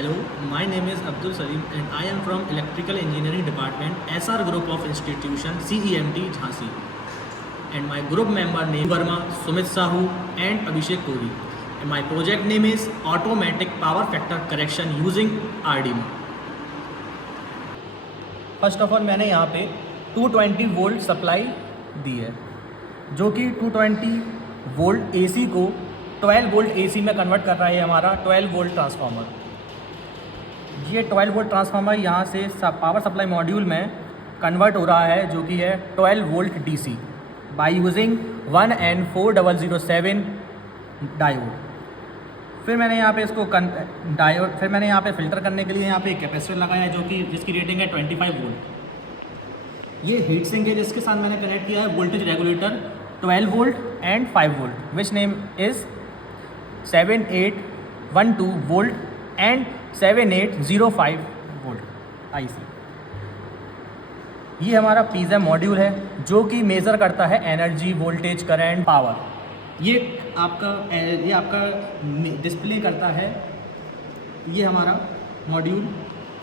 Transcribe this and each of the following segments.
Hello, my name is Abdul Salim and I am from Electrical Engineering Department, SR Group of Institution, CEMT, Jhansi. And my group member name Verma, Sumit Sahu and Abhishek Kori. And my project name is Automatic Power Factor Correction using Arduino. First of all मैंने यहाँ पे 220 volt supply दी है, जो कि 220 volt AC को 12 volt AC में convert कर रहा है हमारा 12 वोल्ट ट्रांसफार्मर। ये 12 वोल्ट ट्रांसफार्मर यहाँ से पावर सप्लाई मॉड्यूल में कन्वर्ट हो रहा है, जो कि है 12 volt DC by using 1N4007 diode. फिर मैंने यहाँ पे इसको फिर मैंने यहाँ पे फ़िल्टर करने के लिए यहाँ पे एक कैपेसिटर लगाया है, जो कि जिसकी रेटिंग है 25 वोल्ट। ये हीट सिंक है जिसके साथ मैंने कनेक्ट किया है voltage regulator 12 volt and 5 volt, which name is 7812 volt and 7805 volt IC। ये हमारा पीज़ा मॉड्यूल है, जो कि मेज़र करता है एनर्जी, वोल्टेज, करंट, पावर। ये आपका डिस्प्ले करता है। ये हमारा मॉड्यूल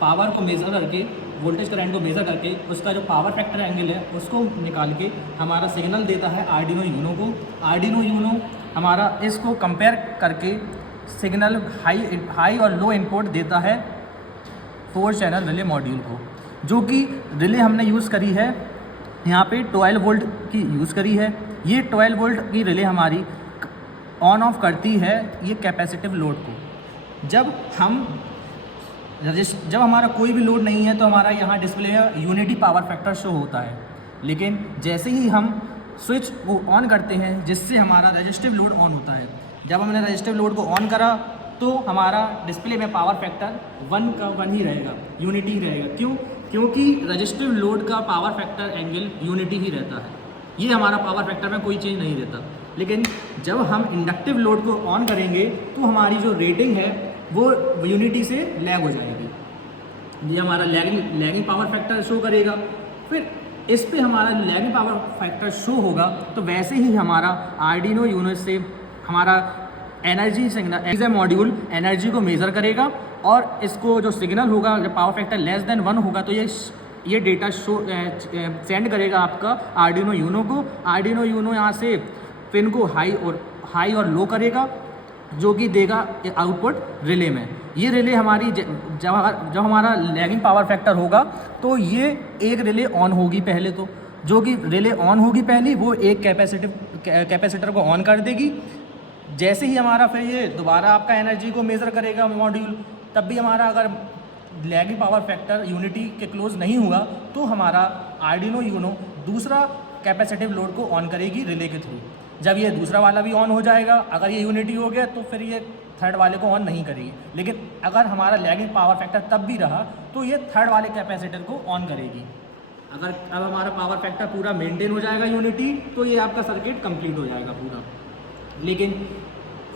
पावर को मेज़र करके, वोल्टेज करंट को मेज़र करके, उसका जो पावर फैक्टर एंगल है उसको निकाल के हमारा सिग्नल देता है आर्डिनो यूनो को। आर्डिनो यूनो हमारा इसको कंपेयर करके सिग्नल हाई और लो इनपुट देता है 4 चैनल रिले मॉड्यूल को, जो कि रिले हमने यूज़ करी है यहाँ पे 12 वोल्ट की यूज़ करी है। ये 12 वोल्ट की रिले हमारी ऑन ऑफ करती है ये कैपेसिटिव लोड को। जब हमारा कोई भी लोड नहीं है तो हमारा यहाँ display unity power factor show होता है, लेकिन जैसे ही हम स्विच को ऑन करते हैं जिससे हमारा रजिस्टिव लोड ऑन होता है, जब हमने रजिस्टिव लोड को ऑन करा तो हमारा डिस्प्ले में पावर फैक्टर 1 का 1 ही रहेगा, यूनिटी ही रहेगा। क्यों? क्योंकि रजिस्टिव लोड का पावर फैक्टर एंगल यूनिटी ही रहता है। ये हमारा पावर फैक्टर में कोई चेंज नहीं रहता। लेकिन जब हम इंडक्टिव लोड को ऑन करेंगे तो हमारी जो रेटिंग है वो यूनिटी से लैग हो जाएगी। ये हमारा लैगिंग पावर फैक्टर शो करेगा। फिर इस पे हमारा लैगिंग पावर फैक्टर शो होगा तो वैसे ही हमारा आर्डिनो यूनो से हमारा एनर्जी सिग्नल मॉड्यूल एनर्जी को मेज़र करेगा, और इसको जो सिग्नल होगा जब पावर फैक्टर लेस देन 1 होगा तो ये डेटा सेंड करेगा आपका आर्डिनो यूनो को। आर्डिनो यूनो यहाँ से पिन को हाई और लो करेगा, जो कि देगा आउटपुट रिले में। ये रिले हमारी जब हमारा लैगिंग पावर फैक्टर होगा तो ये एक रिले ऑन होगी पहले, तो जो कि रिले ऑन होगी पहली वो एक कैपेसिटर को ऑन कर देगी। जैसे ही हमारा फिर ये दोबारा आपका एनर्जी को मेज़र करेगा मॉड्यूल, तब भी हमारा अगर लैगिंग पावर फैक्टर यूनिटी के क्लोज नहीं हुआ तो हमारा आर्डिनो यूनो दूसरा कैपेसिटिव लोड को ऑन करेगी रिले के थ्रू। जब ये दूसरा वाला भी ऑन हो जाएगा, अगर ये यूनिटी हो गया तो फिर ये थर्ड वाले को ऑन नहीं करेगी। लेकिन अगर हमारा लैगिंग पावर फैक्टर तब भी रहा तो ये थर्ड वाले कैपेसिटर को ऑन करेगी। अगर अब हमारा पावर फैक्टर पूरा मेंटेन हो जाएगा यूनिटी, तो ये आपका सर्किट कंप्लीट हो जाएगा पूरा। लेकिन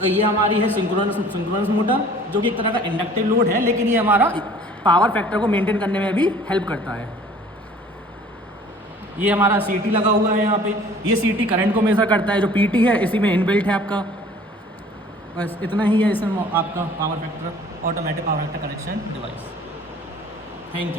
ये हमारी है सिंक्रोनस मोटर, जो कि एक तरह का इंडक्टिव लोड है, लेकिन ये हमारा पावर फैक्टर को मेंटेन करने में भी हेल्प करता है। ये हमारा CT लगा हुआ है यहाँ पे। ये CT करंट को मेज़र करता है, जो PT है इसी में इनबिल्ट है आपका। बस इतना ही है इसमें आपका power factor, automatic power factor correction device. Thank you.